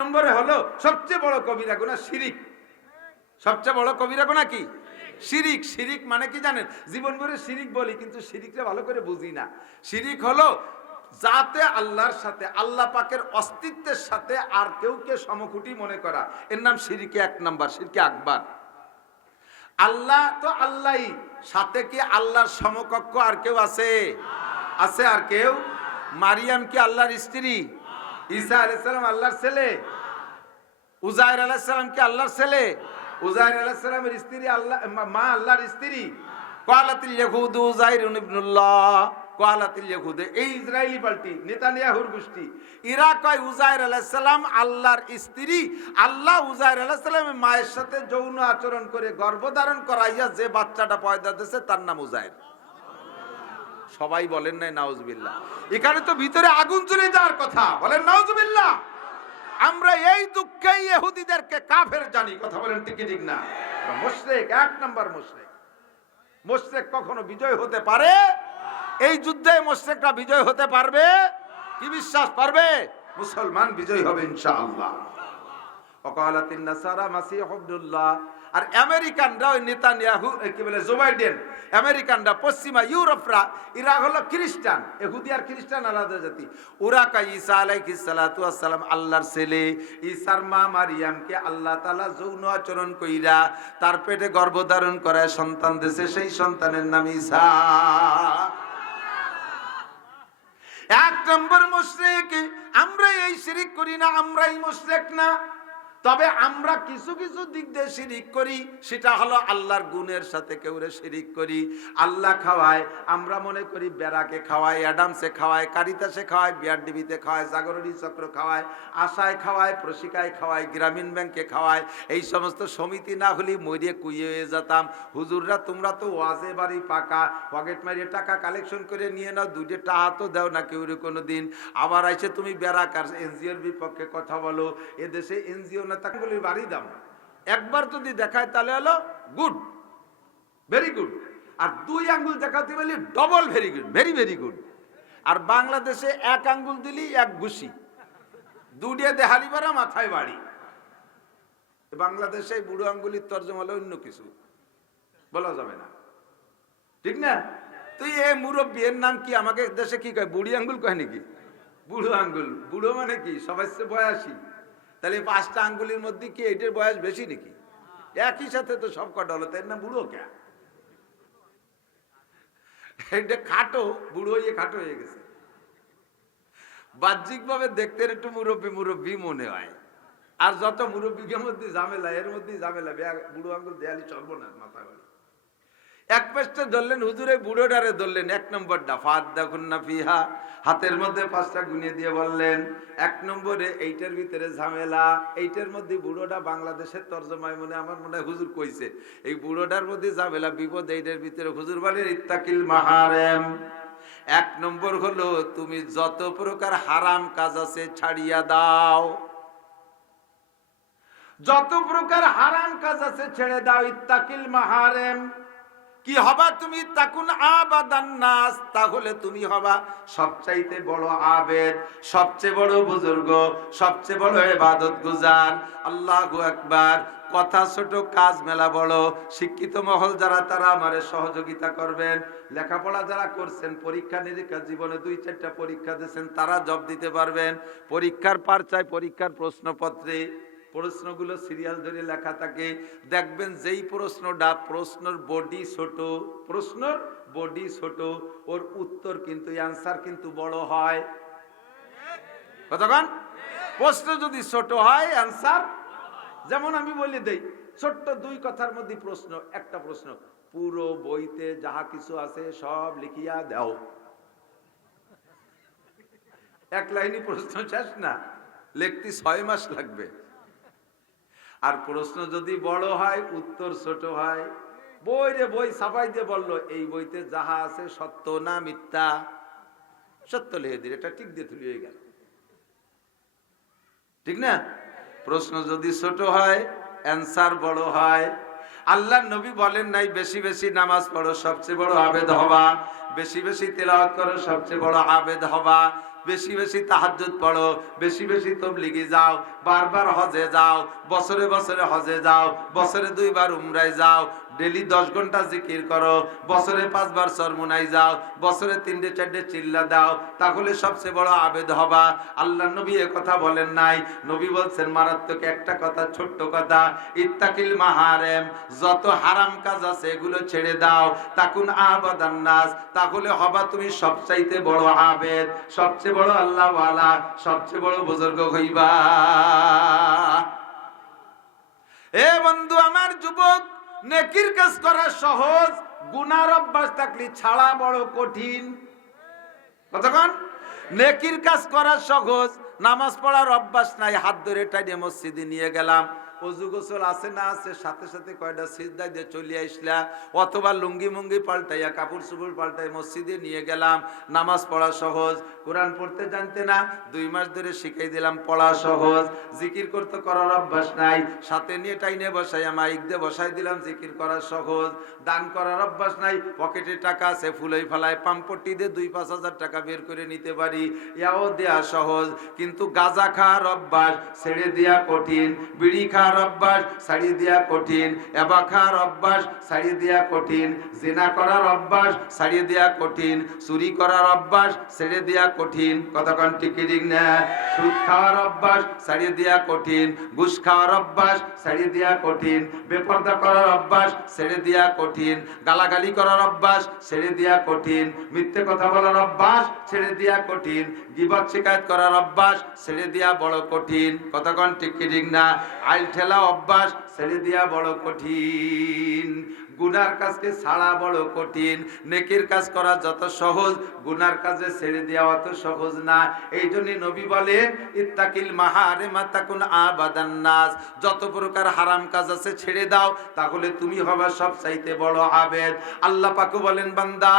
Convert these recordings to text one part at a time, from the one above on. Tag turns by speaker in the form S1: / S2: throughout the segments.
S1: নম্বরে হলো সবচেয়ে বড় কবিরা গুণা শিরিক। সবচেয়ে বড় কবিরা গুণা কি? শিরিক। শিরিক মানে কি জানেন? জীবন ভরে শিরিক বলি, কিন্তু শিরিকটা ভালো করে বুঝি না। শিরিক হলো যাতে আল্লাহর সাথে, আল্লাহ পাকের অস্তিত্বের সাথে আর কেউ কে সমকুটি মনে করা। এর নাম শিরিকে এক নাম্বার, শিরকে আকবার। আল্লাহ তো আল্লাহই, সাথে কি আল্লাহর সমকক্ষ আর কেউ আছে? আছে আর কেউ? মারিয়াম কি আল্লাহর স্ত্রী? ঈসা আলাইসালাম আল্লাহর ছেলে। উজাইর আলাইসালাম কি আল্লাহর ছেলে? উজাইর আলাইসালামের স্ত্রী আল্লাহ, মা- আল্লাহর স্ত্রী। এই নেতানিয়াহুর গোষ্ঠী। আল্লাহর আল্লাহ মায়ের সাথে যৌন আচরণ করে গর্ভধারণ করাইয়া যে বাচ্চাটা পয়দা দিয়েছে তার নাম উজাইর সবাই বলেন নাই, নাউজবিল্লাহ। এখানে তো ভিতরে আগুন চলে যাওয়ার কথা। বলেন, নাউজবিল্লাহ। আমরা এই দুঃখেই ইহুদিদেরকে কাফের জানি। কথা বলেন ঠিক ঠিক না? মুশরিক, এক নাম্বার মুশরিক। মুশরিক কখনো বিজয় হতে পারে? এই যুদ্ধে মুশরিকরা বিজয় হতে পারবে? কি বিশ্বাস, পারবে? মুসলমান বিজয় হবে ইনশাআল্লাহ। ওকালাতিন নাসারা মাসিহ আব্দুল্লাহ। আর আমেরিকানরা ওই নেতানিয়াহু কি বলে জো বাইডেন আমেরিকানরা, পশ্চিমা ইউরোপরা, এরা হলো খ্রিস্টান। এহুদি আর খ্রিস্টান আলাদা জাতি। ওরা কা ঈসা আলাইহিস সালাতু আসসালাম আল্লাহর ছেলে। ঈসার মা মারিয়ামকে আল্লাহ তাআলা যৌন আচরণ কইরা তার পেটে গর্ভধারণ করায় সন্তান দেশে সেই সন্তানের নাম ঈসা। এক নম্বর মুশরিক আমরা এই শিরিক করি না, আমরাই মুশরিক না। তবে আমরা কিছু কিছু দিক দিয়ে শিরিক করি, সেটা হলো আল্লাহর গুণের সাথে কেউরে শিরিক করি। আল্লাহ খাওয়ায়, আমরা মনে করি বেড়াকে খাওয়ায়, অ্যাডামসে খাওয়ায়, কারিতাসে খাওয়ায় বিয়ার ডিবিতে খাওয়ায়, জাগরণী চক্র খাওয়ায়, আশায় খাওয়ায়, প্রশিকায় খাওয়ায়, গ্রামীণ ব্যাংকে খাওয়ায়, এই সমস্ত সমিতি না হলে মরিয়ে কুইয়ে হয়ে যেতাম। হুজুররা, তোমরা তো ওয়াজে বাড়ি পাকা, পকেট মারিয়ে টাকা কালেকশন করে নিয়ে নাও, দুইটা টাকা তো দাও না কেউ কোনো দিন আবার আইসে তুমি বেড়াকার এনজিওর বিপক্ষে কথা বলো। এদেশে এনজিও না তাকে বলি বাড়ি দাম। একবার যদি দেখায় তাহলে হলো গুড ভেরি গুড আর দুই আঙ্গুল দেখাতে বলি double very good very very good আর বাংলাদেশে এক আঙ্গুল দিলি এক ঘুষি। দুডিয়ে দেহালি বাড়া মাথায় বাড়ি। বাংলাদেশে বুড়ো আঙ্গুলির তর্জমা হলো অন্য কিছু। বলা যাবে না। ঠিক না? তুই এ মুরব্বী, এর নাম কি? আমাকে দেশে কি কয়? বুড়ি আঙ্গুল কয় নাকি? বুড়ো আঙ্গুল। বুড়ো মানে কি? সবাই বয়সী। তাহলে পাঁচটা আঙ্গুলির মধ্যে কি এটার বয়স বেশি নাকি? একই সাথে তো সব কটা হলো তাই না বুড়ো কে? এটা খাটো, বুড়ো হয়ে খাটো হয়ে গেছে। বাহ্যিক ভাবে দেখতে একটু মুরব্বী মুরব্বী মনে হয়। আর যত মুরব্বীর মধ্যে ঝামেলা, এর মধ্যে ঝামেলা বুড়ো আঙ্গুল দেয়ালি চলবো না মাথা এক পেস্টে ধরলেন, হুজুরে বুড়োটারে ধরলেন, এক নম্বরটা দেখুন না ফিহা, হাতের মধ্যে পাঁচটা গুনিয়ে দিয়ে বললেন, এক নম্বরে এইটার ভিতরে ঝামেলা, এইটার মধ্যে বুড়োটা বাংলাদেশের তর্জমায় মনে আমার মনে হুজুর কইছে, এই বুড়োটার মধ্যে ঝামেলা, বিপদ, এইটার ভিতরে হুজুর বলেন, ইত্তাকিল মাহারেম। এক নম্বর হলো, তুমি যত প্রকার হারাম কাজ আছে ছাড়িয়া দাও। যত প্রকার হারাম কাজ আছে ছেড়ে দাও, ইত্তাকিল মাহারেম। কি হবা তুমি? তাকুন আবাদান নাস, তাহলে তুমি হবা সবচাইতে বড় আবেদ, সবচেয়ে বড় বুজুর্গ, সবচেয়ে বড় ইবাদত গুজার। আল্লাহু আকবার, কথা ছোট, কাজ মেলা বড়। শিক্ষিত মহল যারা, তারা আমারে সহযোগিতা করবেন। লেখাপড়া যারা করছেন, পরীক্ষা, নিরীক্ষা, জীবনে দুই চারটা পরীক্ষা দিয়েছেন, তারা জব দিতে পারবেন। পরীক্ষার পারচায় পরীক্ষার প্রশ্নপত্রে প্রশ্নগুলো সিরিয়াল ধরে লেখা থাকে। দেখবেন যেই প্রশ্নটা প্রশ্নের বডি ছোট, প্রশ্নর বডি ছোট, ওর উত্তর কিন্তু অ্যান্সার কিন্তু বড় হয়। কতক্ষণ? প্রশ্ন যদি ছোট হয় অ্যান্সার যেমন আমি বলি দেই, ছোট্ট দুই কথার মধ্যে প্রশ্ন, একটা প্রশ্ন, পুরো বইতে যাহা কিছু আছে সব লিখিয়া দাও। এক লাইনই প্রশ্ন শেষ না, লিখতে ছয় মাস লাগবে। আর প্রশ্ন যদি বড় হয়, উত্তর ছোট হয়। বই রে বই সাফাই দিয়ে বলল, এই বইতে যাহা আছে সত্য না মিথ্যা? সত্য লিখে দিল, এটা ঠিক দিয়ে তুলি হয়ে গেল। ঠিক না? প্রশ্ন যদি ছোট হয়, অ্যান্সার বড় হয়। আল্লাহ নবী বলেন নাই, বেশি বেশি নামাজ পড়ো, সবচেয়ে বড় আবেদ হবা। বেশি বেশি তেলাওয়াত করো, সবচেয়ে বড় আবেদ হবা। বেশি বেশি তাহাজ্জুদ পড়ো, বেশি বেশি তবলিগি যাও, বারবার হজে যাও, বছরে বছরে হজে যাও, বছরে দুইবার উমরায় যাও ডেলি দশ ঘণ্টা জিকির করো, বছরে পাঁচবার সরমুনাই যাও, বছরে তিনটে চারটে চিল্লা দাও, তাহলে সবচেয়ে বড় আবেদ হবা। আল্লাহ নবী এ কথা বলেন নাই। নবী বলছেন, মারাত্মক একটা কথা, ছোট্ট কথা, ইত্তাকিল মাহারেম, যত হারাম কাজ আছে এগুলো ছেড়ে দাও, তাকুন আবাদান তাহলে হবা তুমি সবচাইতে বড় আবেদ, সবচেয়ে বড় আল্লাহ ওয়ালা সবচেয়ে বড় বুজুর্গ হইবা। এ বন্ধু, আমার যুবক নেকির কাজ করা সহজ, গুনার অভ্যাস থাকলে ছাড়া বড় কঠিন। কতক্ষণ নেকির কাজ করা সহজ, নামাজ পড়ার অভ্যাস নাই, হাত ধরে টাইনে মসজিদে নিয়ে গেলাম। অজু গোসল আছে না আছে, সাথে সাথে কয়টা সিজদাই দিয়ে চলে আসলা, অথবা লুঙ্গি মুঙ্গি পাল্টাইয়া, কাপড় চুপড় পাল্টাই মসজিদে নিয়ে গেলাম, নামাজ পড়া সহজ, কোরআন পড়তে জানতে না, দুই মাস ধরে শিখাই দিলাম, পড়া সহজ, জিকির করতে করার অভ্যাস নাই, সাথে নিয়ে টাইনে বসাইয়া মাইক দিয়ে বসাই দিলাম, জিকির করা সহজ, দান করার অভ্যাস নাই, পকেটে টাকা আছে, ফুলাই ফেলায় পাম্পটি দিয়ে দুই পাঁচ হাজার টাকা বের করে নিতে পারি ইয়াও দেয়া সহজ, কিন্তু গাঁজা খাওয়ার অভ্যাস ছেড়ে দেয়া কঠিন, বিড়ি খাওয়ার অভ্যাস দেয়া কঠিন খাওয়ার অভ্যাস দেয়া কঠিন, জেনা করার অভ্যাস দেয়া কঠিন, চুরি করার অভ্যাস ছেড়ে দেয়া কঠিন। কতক্ষণ টিকিটিং না? সুদ খাওয়ার অভ্যাস ছাড়িয়ে দেয়া কঠিন, ঘুষ খাওয়ার অভ্যাস ছাড়িয়ে দেয়া কঠিন, বেপর্দা করার অভ্যাস ছেড়ে দেয়া কঠিন, গালাগালি করার অভ্যাস ছেড়ে দেয়া কঠিন, মিথ্যে কথা বলার অভ্যাস ছেড়ে দেয়া কঠিন, গিবত শিকায়ত করার অভ্যাস ছেড়ে দেয়া বড় কঠিন। কতক্ষণ টিকিটিং না? আইল ঠেলা অভ্যাস ছেড়ে দেওয়া বড় কঠিন। গুনার কাজকে ছাড়া বড় কঠিন। নেকির কাজ করা যত সহজ, গুনার কাজে ছেড়ে দেওয়া অত সহজ না। এই জন্য নবী বলেন ইত্তাকিল মাহারে মাতাকুন আবাদান নাস। যত প্রকার হারাম কাজ আছে ছেড়ে দাও, তাহলে তুমি হবে সব চাইতে বড় আবেদ। আল্লাহ পাকু বলেন, বান্দা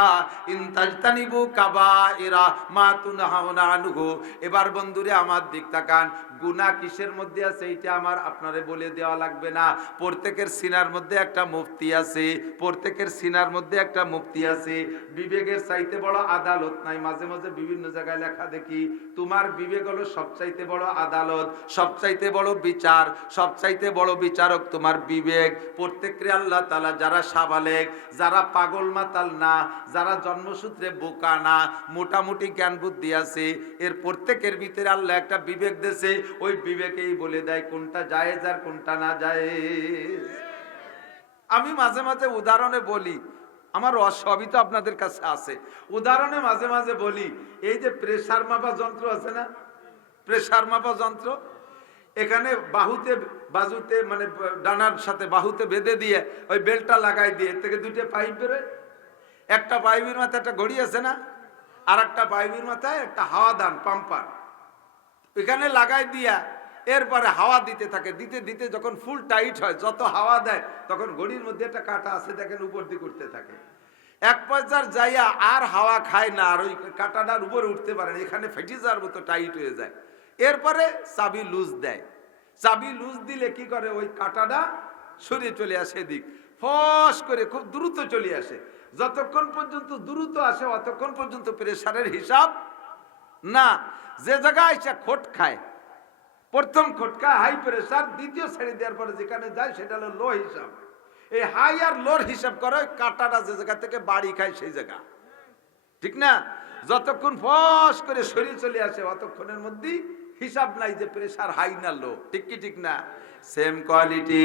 S1: ইনতাজতানিবু কাবাইরা মা তুনহাউনা আনহু। এবার বন্ধুরে আমার দিক তাকান গুনাহ কিসের মধ্যে আছে এইটা আমার আপনারে বলে দেওয়া লাগবে না। প্রত্যেকের সিনার মধ্যে একটা মুফতি আছে, প্রত্যেকের সিনার মধ্যে একটা মুফতি আছে। বিবেকের চাইতে বড় আদালত নাই, মাঝে মাঝে বিভিন্ন জায়গায় লেখা দেখি, তোমার বিবেক হলো সবচাইতে বড় আদালত, সবচাইতে বড় বিচার, সবচাইতে বড় বিচারক তোমার বিবেক। প্রত্যেকের আল্লাহ তালা যারা সাবালেক, যারা পাগল মাতাল না, যারা জন্মসূত্রে বোকা না, মোটামুটি জ্ঞান বুদ্ধি আছে, এর প্রত্যেকের ভিতরে আল্লাহ একটা বিবেক দেশে ওই বিবেকেই বলে দেয় কোনটা জায়েজ আর কোনটা না জায়েজ। আমি মাঝে মাঝে উদাহরণে বলি, আমার সবই তো আপনাদের কাছে আছে। উদাহরণে মাঝে মাঝে বলি, এই যে প্রেসার মাপা যন্ত্র আছে না? প্রেসার মাপা যন্ত্র? এখানে বাহুতে, বাজুতে মানে ডানার সাথে বাহুতে বেঁধে দিয়ে ওই বেল্টটা লাগাই দিয়ে থেকে দুইটা পাইপ বেরোয়। একটা পাইপের মাথায় একটা ঘড়ি আছে না? আর একটা পাইপের মাথায় একটা হাওয়া দান, পাম্পার। এখানে লাগাই দিয়া, এরপরে হাওয়া দিতে থাকে। দিতে দিতে যখন ফুল টাইট হয়, যত হাওয়া দেয়, তখন ঘড়ির মধ্যে একটা কাটা আছে, দেখেন উপর দিকে উঠতে থাকে। এক পর্যার যাইয়া আর হাওয়া খায় না, আর ওই কাটাটার উপরে উঠতে পারে না, এখানে ফেটে যাওয়ার মতো টাইট হয়ে যায়। এরপরে চাবি লুজ দেয়। চাবি লুজ দিলে কি করে? ওই কাটাটা সরিয়ে চলে আসে দিক ফস করে খুব দ্রুত চলে আসে। যতক্ষণ পর্যন্ত দ্রুত আসে, অতক্ষণ পর্যন্ত প্রেশারের হিসাব না। যে জায়গায় সে খোট খায়, প্রথম খোটকা হাই প্রেশার দ্বিতীয় শ্রেণি দেওয়ার পরে যেখানে যায় সেটা হলো লো হিসাব। এই হাই আর লোর হিসাব করে কাঁটাটা যে জায়গা থেকে বাড়ি খায় সেই জায়গা। ঠিক না? যতক্ষণ ফস করে শরীর চলে আসে, অতক্ষণের মধ্যেই হিসাব নাই যে প্রেশার হাই না লো। ঠিক কি ঠিক না? সেম কোয়ালিটি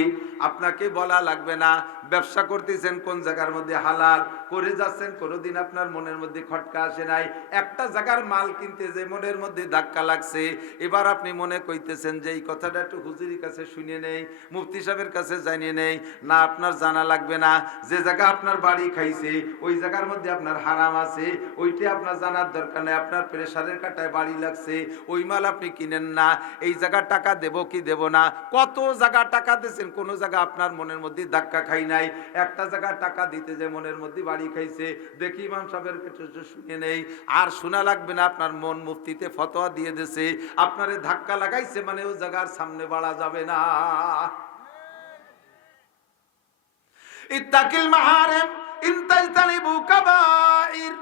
S1: আপনাকে বলা লাগবে না, ব্যবসা করতেছেন কোন জায়গার মধ্যে হালাল, করে যাচ্ছেন, কোনোদিন আপনার মনের মধ্যে খটকা আসে নাই। একটা জায়গার মাল কিনতে যে মনের মধ্যে ধাক্কা লাগছে, এবার আপনি মনে কইতেছেন যে এই কথাটা একটু হুজুরির কাছে শুনে নেই, মুফতি সাহেবের কাছে জানিয়ে নেই, না, আপনার জানা লাগবে না। যে জায়গা আপনার বাড়ি খাইছে, ওই জায়গার মধ্যে আপনার হারাম আছে, ওইটা আপনার জানার দরকার নেই, আপনার প্রেশারের কাটায় বাড়ি লাগছে, ওই মাল আপনি কিনেন না, এই জায়গা টাকা দেব কি দেব না, কত জায়গা টাকা দিয়েছেন, কোন জায়গা আপনার মনের মধ্যে ধাক্কা খাই নাই। একটা জায়গা টাকা দিতে যে মনের মধ্যে বাড়ি খাইছে, দেখি ইমাম সাহেবের কাছে শুনে নেই। আর শোনা লাগবে না, আপনার মন মুফতিতে ফতোয়া দিয়ে দিছে আপনারে ধাক্কা লাগাইছে মানে ওই জায়গার সামনে বাড়া যাবে না। ইত্তাকিল মাহারিম, ইনতাজতানিবু কাবাইর।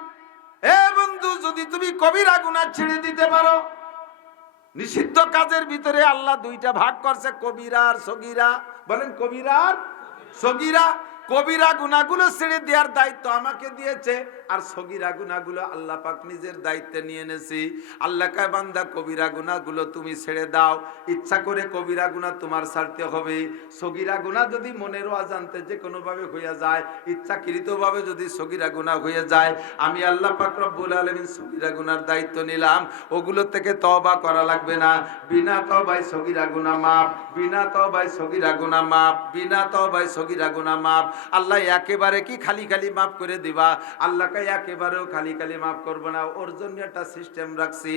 S1: এ বন্ধু, যদি তুমি কবিরা গুনাহ ছেড়ে দিতে পারো নিষিদ্ধ কাজের ভিতরে আল্লাহ দুইটা ভাগ করছে, কবিরা আর সগিরা। বলেন কবিরা আর সগিরা। কবিরা গুণাগুলো ছেড়ে দেওয়ার দায়িত্ব আমাকে দিয়েছে। আর সগিরা গুনাগুলো আল্লাহ পাক নিজের দায়িত্বে নিয়ে এনেছি। আল্লাহ কায়, বান্দা, কবিরা গুনাগুলো তুমি ছেড়ে দাও। ইচ্ছা করে কবিরা গুনা তোমার ছাড়তে হবে। সগিরা গুনা যদি মনের অজান্তে যে কোনোভাবে হইয়া যায়, ইচ্ছাকৃতভাবে যদি সগিরা গুনা হয়ে যায়, আমি আল্লাহ পাক রব্বুল আলামিন সগিরা গুনার দায়িত্ব নিলাম। ওগুলো থেকে তওবা করা লাগবে না। বিনা তওবায় সগিরা গুনা মাপ বিনা তওবায় সগিরা গুনা মাপ বিনা তওবায় সগিরা গুনা মাপ আল্লাহ একেবারে কি খালি খালি মাফ করে দিবা? আল্লাহকে একেবারেও খালি খালি মাফ করব না। ওর জন্য একটা সিস্টেম রাখছি।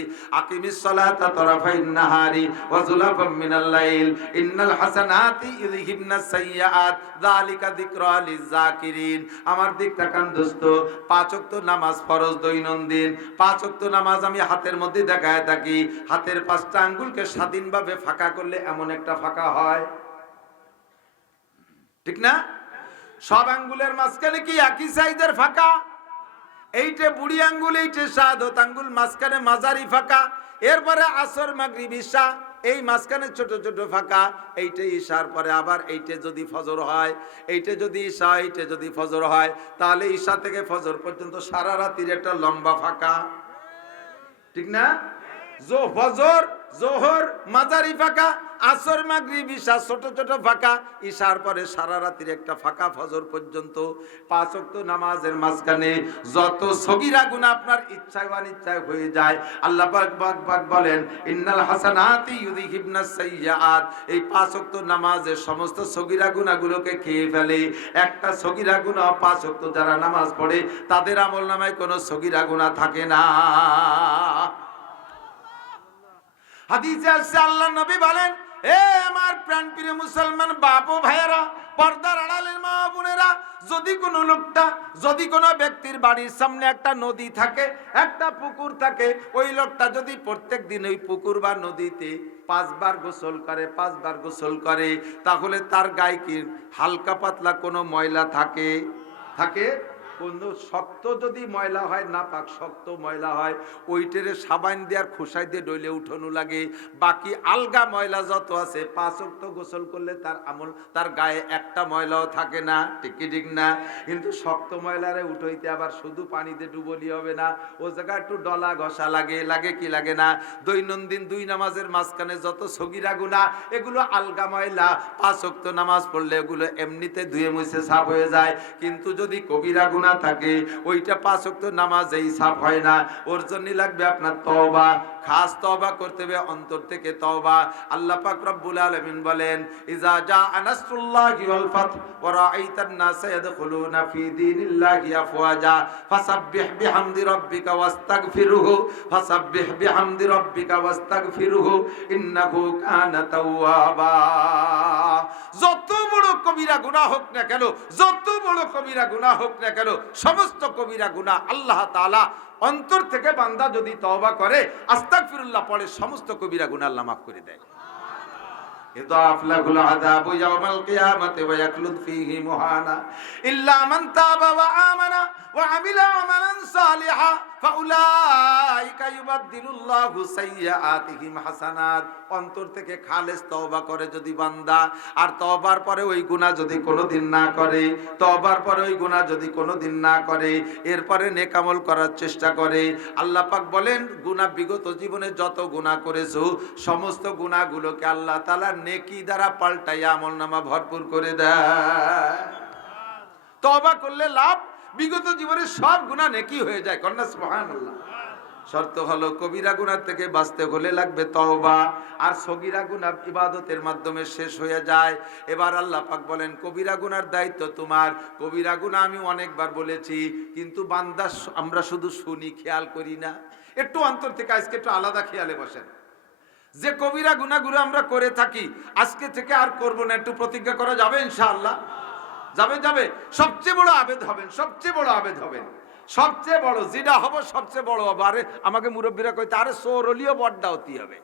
S1: নামাজ আমি হাতের মধ্যে দেখায় থাকি। হাতের পাঁচটা আঙ্গুলকে স্বাধীনভাবে ফাঁকা করলে এমন একটা ফাঁকা হয়। ঠিক না? সব আঙ্গুলের মাঝখানে কি একই সাইজের ফাঁকা? এইটে বুড়ি আঙ্গুল, এইটে শাহাদত আঙ্গুল মাঝখানে মাঝারি ফাঁকা। এরপরে আসর, মাগরিব, ঈশা, এই মাঝখানে ছোট ছোট ফাঁকা। এইটে ঈশার পরে আবার এইটে যদি ফজর হয়, এইটে যদি ঈশা, এইটে যদি ফজর হয়, তাহলে ঈশা থেকে ফজর পর্যন্ত সারা রাতির একটা লম্বা ফাঁকা। ঠিক না? জো ফজর, জোহর, মাঝারি ফাঁকা আসর মাগরিব ঈশা ছোট ছোট ফাঁকা, ঈশার পরে সারা রাতির একটা ফাঁকা ফজর পর্যন্ত পাঁচ ওয়াক্ত নামাজের মাঝখানে যত সগিরা গুনাহ আপনার ইচ্ছায় অনিচ্ছায় হয়ে যায়, আল্লাহ পাক পাক বলেন, ইন্নাল হাসানাতি ইউযহিবনাস সাইয়্যাত। এই পাঁচ নামাজের সমস্ত সগীরা গুনাহগুলোকে খেয়ে ফেলে। একটা সগিরা গুনাহ পাঁচ ওয়াক্ত যারা নামাজ পড়ে, তাদের আমলনামায় কোনো সগিরা গুনাহ থাকে না। হাদিসে আসছে, আল্লাহ নবী বলেন এ আমার প্রাণপ্রিয় মুসলমান বাপ ভাইয়েরা, পর্দার আড়ালের মা বোনেরা, যদি কোনো লোকটা, যদি কোনো ব্যক্তির বাড়ির সামনে একটা নদী থাকে, একটা পুকুর থাকে, ওই লোকটা যদি প্রত্যেক দিন ওই পুকুর বা নদীতে পাঁচবার গোসল করে, পাঁচবার গোসল করে, তাহলে তার গায়ে কি হালকা পাতলা কোনো ময়লা থাকে? থাকে? কোন শক্ত যদি ময়লা হয় না পাক শক্ত ময়লা হয়, ওইটারে সাবান দেওয়ার খোসাই দিয়ে ডইলে উঠানো লাগে। বাকি আলগা ময়লা যত আছে, পাঁচ অক্ত গোসল করলে তার আমল, তার গায়ে একটা ময়লাও থাকে না, ঠিক কি ঠিক না? কিন্তু শক্ত ময়লারে উঠাইতে আবার শুধু পানিতে ডুবলি হবে না, ও জায়গায় একটু ডলা ঘষা লাগে লাগে কি লাগে না? দৈনন্দিন দুই নামাজের মাঝখানে যত সগিরা গুণা এগুলো আলগা ময়লা। পাঁচ অক্ত নামাজ পড়লে এগুলো এমনিতে ধুয়ে মুছে সাফ হয়ে যায়। কিন্তু যদি কবিরা গুণা থাকে। ওইটা পাঁচ অক্ত নামাজেই সাফ হয় না। ওর জন্য লাগবে আপনার তওবা। খাস তওবা করতে হবে, অন্তর থেকে তওবা। আল্লাহ পাক রব্বুল আলামিন বলেন ইজা জা আনাসুল্লাহি ওয়াল ফাত ওয়া রাআইতান নাস ইয়াদখুলুনা ফি দীনিল্লাহি আফওয়াজা ফাসাব্বিহ বিহামদি রাব্বিকা ওয়াস্তাগফিরুহু, ফাসাব্বিহ বিহামদি রাব্বিকা ওয়াস্তাগফিরুহু, ইন্নাহু কানা তাওয়াবা। যত বড় কবিরা গুনাহ হোক না কেন, যত বড় কবিরা গুনাহ হোক না কেন, সমস্ত কবিরা গুনাহ আল্লাহ তাআলা অন্তর থেকে বান্দা যদি তওবা করে আস্তাগফিরুল্লাহ পড়ে সমস্ত কবিরা গুনাহ আল্লাহ মাফ করে দেয় يضاعف له العذاب يوم القيامة ويخلد فيه مهانا إلا من تاب وآمن وعمل عملا صالحا فأولئك অন্তর থেকে খালেস করে যদি বান্দা। আর পরে ওই গুনাহ যদি কোনোদিন না করে পরে ওই গুনাহ যদি কোনোদিন না করে, এরপরে নেকামল করার চেষ্টা করে। আল্লাহ পাক বলেন, গুনাহ বিগত জীবনে যত গুনাহ করেছ, সমস্ত গুনাহগুলোকে আল্লাহ তাআলা নেকি দ্বারা পাল্টাইয়া আমলনামা ভরপুর করে দেয়। তওবা করলে লাভ, বিগত জীবনে সব গুনাহ নেকি হয়ে যায়। কন্যা সুবহানাল্লাহ। শর্ত হলো কবিরা গুনার থেকে বাঁচতে হলে লাগবে তওবা। আর সগিরা গুনাহ ইবাদতের মাধ্যমে শেষ হয়ে যায়। এবার আল্লাহ পাক বলেন, কবিরা গুনার দায়িত্ব তোমার। কবিরা গুনাহ আমি অনেকবার বলেছি, কিন্তু বান্দা আমরা শুধু শুনি, খেয়াল করি না। একটু অন্তর থেকে আজকে একটু আলাদা খেয়ালে বসেন। যে কবিরা গুনাহগুলো আমরা করে থাকি, আজকে থেকে আর করব না, একটু প্রতিজ্ঞা করা যাবে ইনশাআল্লাহ? যাবে যাবে। সবচেয়ে বড় আবেদ হবেন, সবচেয়ে বড় আবেদ হবেন। সবচেয়ে বড় যেটা হব, সবচেয়ে বড় হবে। আরে, আমাকে মুরব্বীরা কইতে আরে সৌরলিও বড্ডা হতে হবে।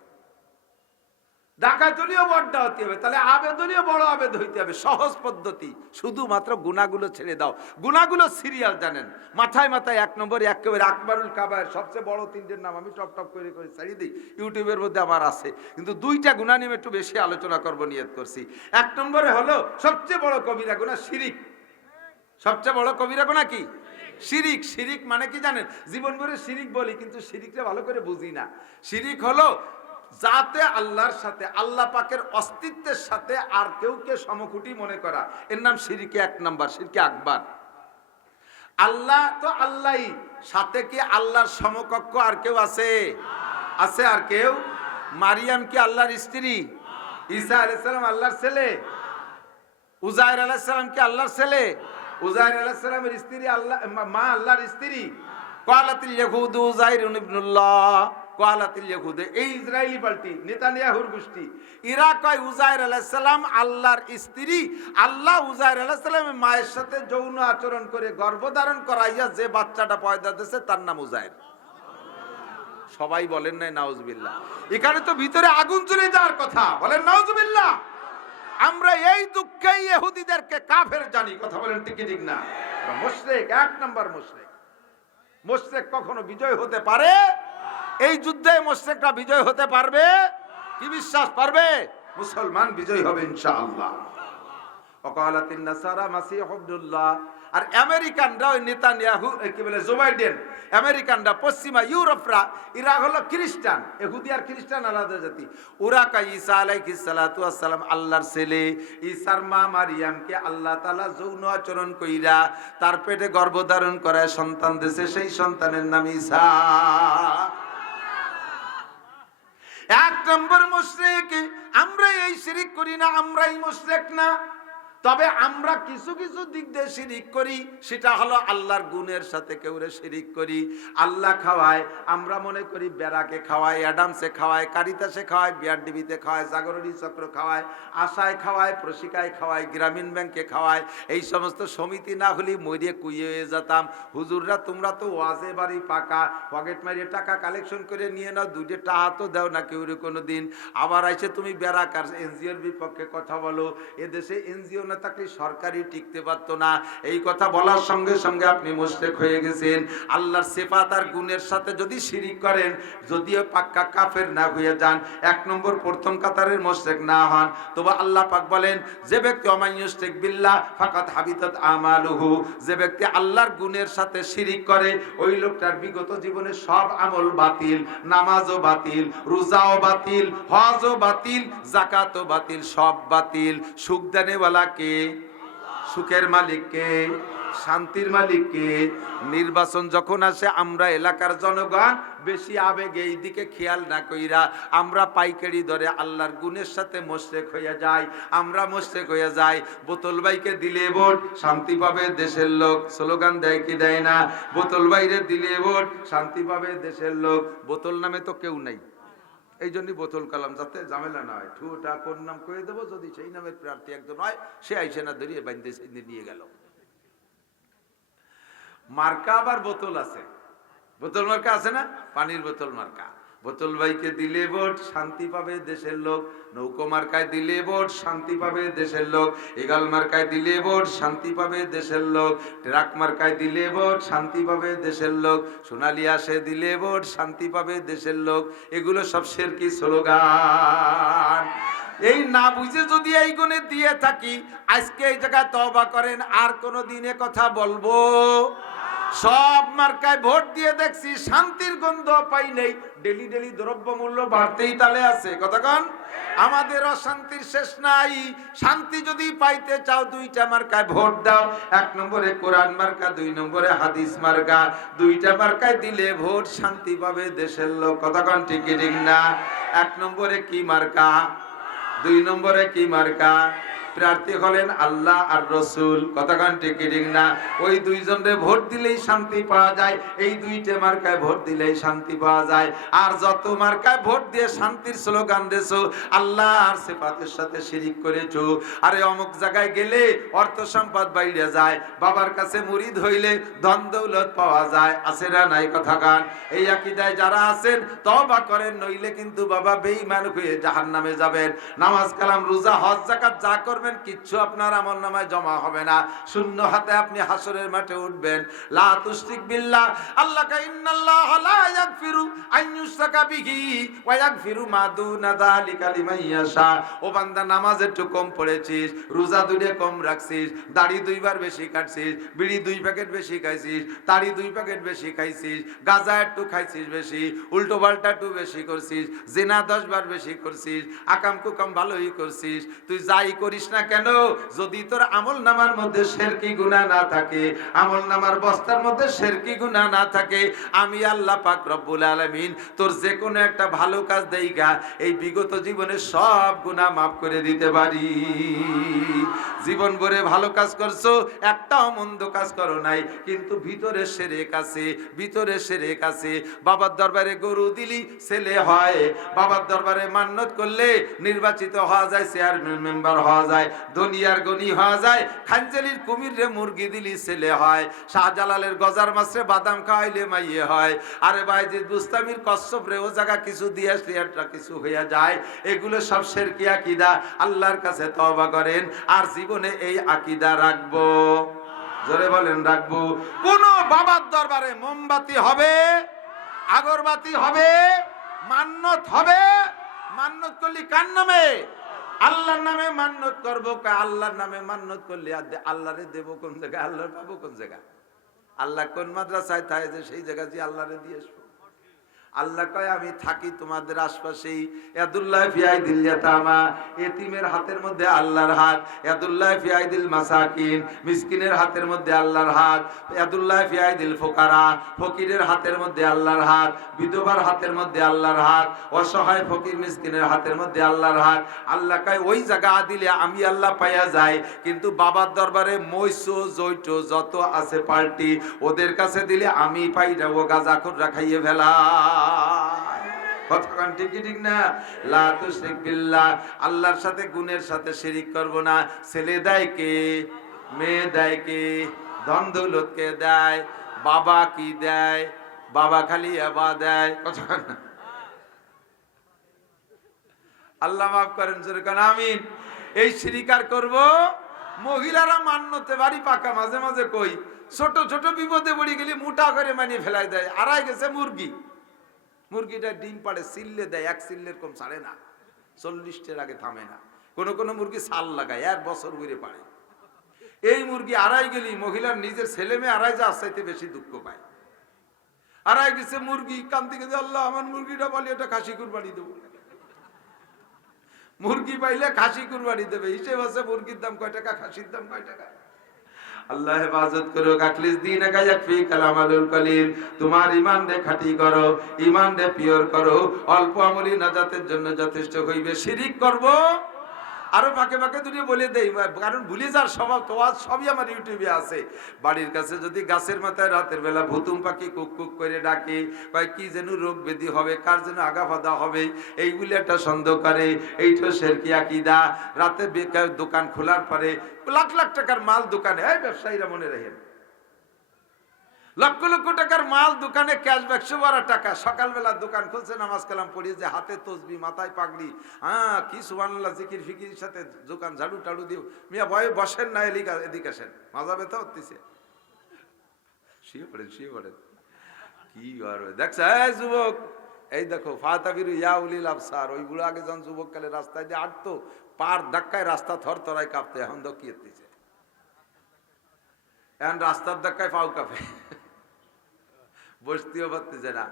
S1: ডাকাতুলিও বড্ডা হতে হবে। তাহলে আবেদনীয় বড় আবেদ হইতে হবে। সহজ পদ্ধতি। শুধুমাত্র গুণাগুলো ছেড়ে দাও। গুণাগুলো সিরিয়াল জানেন। মাথায় মাথায় এক নম্বরে একেবারে আকবরুল কাবায়ের সবচেয়ে বড় তিনটের নাম আমি টপ টপ করে করে ছাড়িয়ে দিই। ইউটিউবের মধ্যে আমার আছে। কিন্তু দুইটা গুণা নিয়ে একটু বেশি আলোচনা করব, নিয়ত করছি। এক নম্বরে হলো সবচেয়ে বড় কবিরা গুণা শিরিক। সবচেয়ে বড় কবিরা গোনা কি? শিরিক শিরিক মানে কি জানেন? জীবন ভরে শিরিক বলি, কিন্তু শিরিকটা ভালো করে বুঝি না। শিরিক হলো যাতে আল্লাহর সাথে, আল্লাহ পাকের অস্তিত্বের সাথে আর কেউ কে সমকুটি মনে করা। এর নাম শিরিকে এক নাম্বার, শিরকে আকবার। আল্লাহ তো আল্লাহই, সাথে কি আল্লাহর সমকক্ষ আর কেউ আছে? আছে আর কেউ? মারিয়াম কি আল্লাহর স্ত্রী? ঈসা আলাইসালাম আল্লাহর ছেলে? উজায়ের আলাইসালাম কি আল্লাহর ছেলে? উজায়ের আলাইসালামের স্ত্রী আল্লাহ, মা আল্লাহর স্ত্রী। কোয়ালাতিল ইয়াহুদ উজাইর ইবনুল্লাহ। কোয়ালাতিল ইয়াহুদ, এই ইসরায়েলি পাল্টি, নেতানিয়াহুর গোষ্ঠী। ইরা কয় উজায়ের আলাইসালাম আল্লাহর স্ত্রী। আল্লাহ উজায়ের আলাইসালামের মায়ের সাথে যৌন আচরণ করে গর্ভধারণ করাইয়া যে বাচ্চাটা পয়দা দিয়েছে তার নাম উজায়ের সবাই বলেন নাই, নাউজবিল্লাহ। এখানে তো ভিতরে আগুন চলে যাওয়ার কথা। বলেন, নাউজবিল্লাহ। আমরা এই দুঃখেই ইহুদিদেরকে কাফের জানি। কথা বলেন টিকি ঠিক না? মুশ্রেক, এক নম্বর মুশ্রেক। মুশ্রেক কখনো বিজয় হতে পারে? এই যুদ্ধে মুশরিকরা বিজয় হতে পারবে? কি বিশ্বাস পারবে মুসলমান বিজয় হবে ইনশাআল্লাহ। ওকালাতিন নাসারা মাসিহ আব্দুল্লাহ। আর আমেরিকানরা ওই নেতানিয়াহু কি বলে, জো বাইডেন, আমেরিকানরা, পশ্চিমা ইউরোপরা, এরা হলো খ্রিস্টান, এহুদি আর খ্রিস্টান আলাদা জাতি। ওরা কা ঈসা আলাইহিস সালাতু আসসালাম আল্লাহর ছেলে, ঈসার মা মারিয়ামকে আল্লাহ তাআলা যৌন আচরণ কইরা তার পেটে গর্ভধারণ করায় সন্তান দেশে সেই সন্তানের নাম ঈসা। এক নম্বর মুশরিক আমরা এই শিরিক করি না, আমরাই মুশরিক না। তবে আমরা কিছু কিছু দিক দিয়ে শিরিক করি, সেটা হলো আল্লাহর গুণের সাথে কেউরে শিরিক করি। আল্লাহ খাওয়ায়, আমরা মনে করি বেড়াকে খাওয়ায়, অ্যাডামসে খাওয়ায়, কারিতাসে খাওয়ায় বিয়ার ডিবিতে খাওয়ায়, জাগরণী চক্র খাওয়ায়, আশায় খাওয়ায়, প্রশিকায় খাওয়ায়, গ্রামীণ ব্যাংকে খাওয়ায়, এই সমস্ত সমিতি না হলে মরিয়ে কুইয়ে হয়ে যেতাম। হুজুররা, তোমরা তো ওয়াজে বাড়ি পাকা, পকেট মারিয়ে টাকা কালেকশন করে নিয়ে নাও, দুইটা টাকা তো দেও না কেউ কোনো দিন আবার আইসে তুমি বেড়াকার, এনজিওর বিপক্ষে কথা বলো, এদেশে এনজিও না থাকলে সরকারি টিকতে পারতো না। এই কথা বলার সঙ্গে সঙ্গে আপনি মুশরিক হয়ে গেছেন। আল্লাহর সেফাত আর গুণের সাথে যদি শিরিক করেন, যদিও পাক্কা কাফের না হয়ে যান, এক নম্বর প্রথম কাতারের মুশরিক না হন, তবে আল্লাহ পাক বলেন, যে ব্যক্তি অমাইয়ুশরিক বিল্লাহ ফাকাত হাবিতাত আমালুহু। যে ব্যক্তি আল্লাহর গুণের সাথে শিরিক করে, ওই লোকটার বিগত জীবনে সব আমল বাতিল, নামাজও বাতিল, রোজাও বাতিল, হজও বাতিল জাকাতও বাতিল, সব বাতিল। সুখ দেনেওয়ালা কে সুখের মালিক কে শান্তির মালিক কে নির্বাচন যখন আসে, আমরা এলাকার জনগণ বেশি আবেগে এই দিকে খেয়াল না কইরা আমরা পাইকারি দরে আল্লাহর গুণের সাথে মোশরেক হইয়া যাই, আমরা মোশরেক হইয়া যাই। বোতল বাইকে দিলে ভোট, শান্তি পাবে দেশের লোক। স্লোগান দেয় কি দেয় না? বোতল বাইরে দিলে ভোট, শান্তি পাবে দেশের লোক। বোতল নামে তো কেউ নাই। এই জন্যই বোতল কালাম যাতে ঝামেলা না হয়। ঠুটা কোন নাম করে দেবো? যদি সেই নামের প্রার্থী একজন হয়, সে আইসে না ধরিয়ে বাইন্দে নিয়ে গেল। মার্কা আবার বোতল আছে। বোতল মার্কা আছে না? পানির বোতল মার্কা। বোতল ভাইকে দিলে ভোট, শান্তি পাবে দেশের লোক। নৌকো মার্কায় দিলে ভোট, শান্তি পাবে দেশের লোক। এগাল মার্কায় দিলে ভোট, শান্তি পাবে দেশের লোক। ট্রাক মার্কায় দিলে ভোট, শান্তি পাবে দেশের লোক। সোনালি আসে দিলে ভোট, শান্তি পাবে দেশের লোক। এগুলো সব শেরকি স্লোগান। এই না বুঝে যদি এই গুণে দিয়ে থাকি, আজকে এই জায়গায় তবা করেন, আর কোনো দিনে কথা বলব। সব মার্কায় ভোট দিয়ে দেখছি শান্তির গন্ধ পাই নেই। ডেলি ডেলি দ্রব্য মূল্য বাড়তেই তালে আছে। কতক্ষণ আমাদের অশান্তির শেষ নাই। শান্তি যদি পাইতে চাও দুইটা মার্কায় ভোট দাও। এক নম্বরে কোরআন মার্কা, দুই নম্বরে হাদিস মার্কা। দুইটা মার্কায় দিলে ভোট শান্তি পাবে দেশের লোক। কতক্ষণ ঠিক ঠিক না? এক নম্বরে কি মার্কা? দুই নম্বরে কি মার্কা? প্রার্থী হলেন আল্লাহ আর রসুল। কতক্ষণ টিকিটিং না? ওই দুইজনে ভোট দিলেই শান্তি পাওয়া যায়, এই দুইটে মার্কায় ভোট দিলেই শান্তি পাওয়া যায়। আর যত মার্কায় ভোট দিয়ে শান্তির স্লোগান দেছো, আল্লাহ আর সেফাতের সাথে শিরিক করেছ। আরে অমুক জায়গায় গেলে অর্থ সম্পদ বাইরে যায়, বাবার কাছে মুরিদ হইলে ধন দৌলত পাওয়া যায়। আছে না নাই কথা গান এই আকিদায় যারা আছেন তবা করেন, নইলে কিন্তু বাবা বেঈমান হয়ে জাহান নামে যাবেন। নামাজ কালাম, রোজা, হজ জাকাত যা করবেন, কিচ্ছু আপনার আমল নামায় জমা হবে না। শূন্য হাতে আপনি হাসরের মাঠে উঠবেন। বিল্লাহ আল্লাহ ইন্নাল্লাহ লা বিহি ওয়া মা দুনা যালিকা লিমান ইয়াশা। ও বান্দা, নামাজ একটু কম পড়েছিস, রোজা দুইটা কম রাখছিস, দাড়ি দুইবার বেশি কাটছিস, বিড়ি দুই প্যাকেট বেশি খাইছিস তাড়ি দুই প্যাকেট বেশি খাইছিস, গাঁজা একটু খাইছিস বেশি, উল্টো পাল্টা একটু বেশি করছিস, জেনা দশ বার বেশি করছিস, আকাম কুকাম ভালোই করছিস, তুই যাই করিস না কেন? যদি তোর আমল নামার মধ্যে শেরকি গুনাহ না থাকে, আমল নামার বস্তার মধ্যে শেরকি গুনাহ না থাকে, আমি আল্লাহ পাক রব্বুল আলামিন তোর যে কোনো একটা ভালো কাজ দেইগা, এই বিগত জীবনে সব গুনাহ মাফ করে দিতে পারি। জীবন ভরে ভালো কাজ করছ, একটাও মন্দ কাজ করো নাই, কিন্তু ভিতরে সেরেক আছে, ভিতরে সেরেক আছে। বাবার দরবারে গরু দিলি, ছেলে হয়, বাবার দরবারে মান্নত করলে নির্বাচিত হওয়া যায় চেয়ারম্যান মেম্বার হওয়া যায়। দুনিয়ার গনি হওয়া যায় খানজেলির কুমির রে মুরগি দিলি ছেলে হয়, শাহজালালের গজার মাসে বাদাম খাওয়াইলে মাইয়ে হয়। আরে বাইজিদ বুস্তামির কশ্যপ রে, ও জায়গা কিছু দিয়ে আসলে একটা কিছু হইয়া যায়। এগুলো সব শেরকি আকিদা, আল্লাহর কাছে তওবা করেন, আর জীবনে এই আকিদা রাখব। জোরে বলেন, রাখব। কোন বাবার দরবারে মোমবাতি হবে, আগরবাতি হবে, মান্নত হবে, মান্নত করলি কার নামে? আল্লাহর নামে মান্নত করব কা আল্লাহর নামে মান্নত করলে আর আল্লাহরে দেবো কোন জায়গায়? আল্লাহর পাবো কোন জায়গায়? আল্লাহ কোন মাদ্রাসায় থাকে যে সেই জায়গা দিয়ে আল্লাহরে দিয়ে আসব? আল্লাহ কয়, আমি থাকি তোমাদের আশপাশেই। ইয়াদুল্লাহ ফিয়াই দিল ইয়াতামা। এতিমের হাতের মধ্যে আল্লাহর হাত, ইয়াদুল্লাহ ফিয়াই দিল মাসাকিন। মিসকিনের হাতের মধ্যে আল্লাহর হাত, ইয়াদুল্লাহ ফিয়াই দিল ফোকারা। ফকিরের হাতের মধ্যে আল্লাহর হাত, বিধবার হাতের মধ্যে আল্লাহর হাত, অসহায় ফকির মিসকিনের হাতের মধ্যে আল্লাহর হাত। আল্লাহ কয়, ওই জায়গা দিলে আমি আল্লাহ পাইয়া যাই। কিন্তু বাবার দরবারে মৈসো জৈটো যত আছে পার্টি ওদের কাছে দিলে আমি পাই যাব গাজা গাজাখুর রাখাইয়ে ফেলা। কতক্ষণ ঠিক কি ঠিক না? লা তুশরিক বিল্লাহ আল্লাহর সাথে গুণের সাথে শিরিক করব না। ছেলে দেয় কে? মেয়ে দেয় কে? ধন দৌলত কে দেয়? বাবা কি দেয়? বাবা খালি আবা দেয়। কতক্ষণ আল্লাহ মাফ করেন যেরকম আমিন। এই শিরিকার করব? মহিলারা মান্যতে বাড়ি পাকা, মাঝে মাঝে কই, ছোট ছোট বিপদে পড়ে গেলে মোটা করে মানিয়ে ফেলাই দেয়। আড়াই গেছে মুরগি। মুরগিটা ডিম পাড়ে সিললে দেয়, এক সিল্লের কম ছাড়ে না। চল্লিশটার আগে থামে না। কোন কোন মুরগি সাল লাগায়, এক বছর ঘুরে পারে এই মুরগি আড়াই গেলি মহিলার নিজের ছেলে মেয়ে আড়াই যা চাইতে বেশি দুঃখ পায়। আড়াই গেছে মুরগি কান্তি গেছে আল্লাহ, আমার মুরগিটা বলি এটা খাসি কুরবানি দেবো। মুরগি পাইলে খাসি কুরবানি দেবে। হিসেব আছে মুরগির দাম কয় টাকা, খাসির দাম কয় টাকা? আল্লাহ হেফাজত করো কাকলিস দিন ফি কালামালুল কলিল। তোমার ইমান রে খাঁটি করো ইমান রে পিওর করো, অল্প আমলি নাজাতের জন্য যথেষ্ট হইবে। শিরিক করব আরও ফাঁকে ফাঁকে দুটি বলে দেই কারণ ভুলে যার স্বভাব তো আজ সবই আমার ইউটিউবে আছে। বাড়ির কাছে যদি গাছের মাথায় রাতের বেলা ভুতুম পাখি কুক কুক করে ডাকে, কয়, কি যেন রোগ ব্যাধি হবে, কার যেন আগা ফাদা হবে? এইগুলি একটা সন্দেহ করে এইটা শেরকি আকিদা? রাতে বেকার দোকান খোলার পরে লাখ লাখ টাকার মাল দোকানে, এই ব্যবসায়ীরা মনে রাখেন। লক্ষ লক্ষ টাকার মাল, দোকানে ক্যাশ একশো বারো টাকা। সকালবেলা দোকান খুলছে, নামাজ কালাম পড়িয়ে যে হাতে তসবি, মাথায় পাগড়ি। হ্যাঁ কি সুবানুল্লাহ জিকির ফিকির সাথে দোকান ঝাড়ু টাড়ু দিও মিয়া ভয়ে বসেন না, এদিকে এদিকে আসেন। মাজা ব্যথা হতেছে শুয়ে পড়েন শুয়ে পড়েন। কি করবে দেখছে, এই যুবক, এই দেখো, ফাতাবির ইয়া উলিল আফসার ওইগুলো আগে যখন যুবক কালে রাস্তায় দিয়ে আটতো, পার ধাক্কায় রাস্তা থর থরায় কাঁপতে, এখন দকিয়েতেছে এখন রাস্তার ধাক্কায় পাও কাঁপে। বসতেও পারতেছে না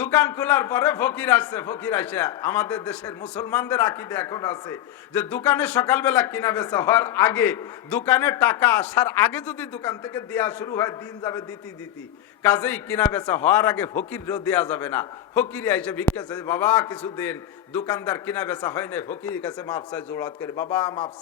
S1: দোকান খোলার পরে ফকির আসছে, ফকির আসে। আমাদের দেশের মুসলমানদের আকিদে এখন আছে যে দোকানে সকালবেলা কিনা বেচা হওয়ার আগে দোকানে টাকা আসার আগে যদি দোকান থেকে দেয়া শুরু হয়, দিন যাবে দিতি দিতি। কাজেই কিনা বেচা হওয়ার আগে ফকিরও দেয়া যাবে না। ফকির এসে ভিক্ষা চাই বাবা, কিছু দেন। দোকানদার কিনা বেচা হয় না ফকির কাছে মাপ চাই জোড়াত করে, বাবা, মাপ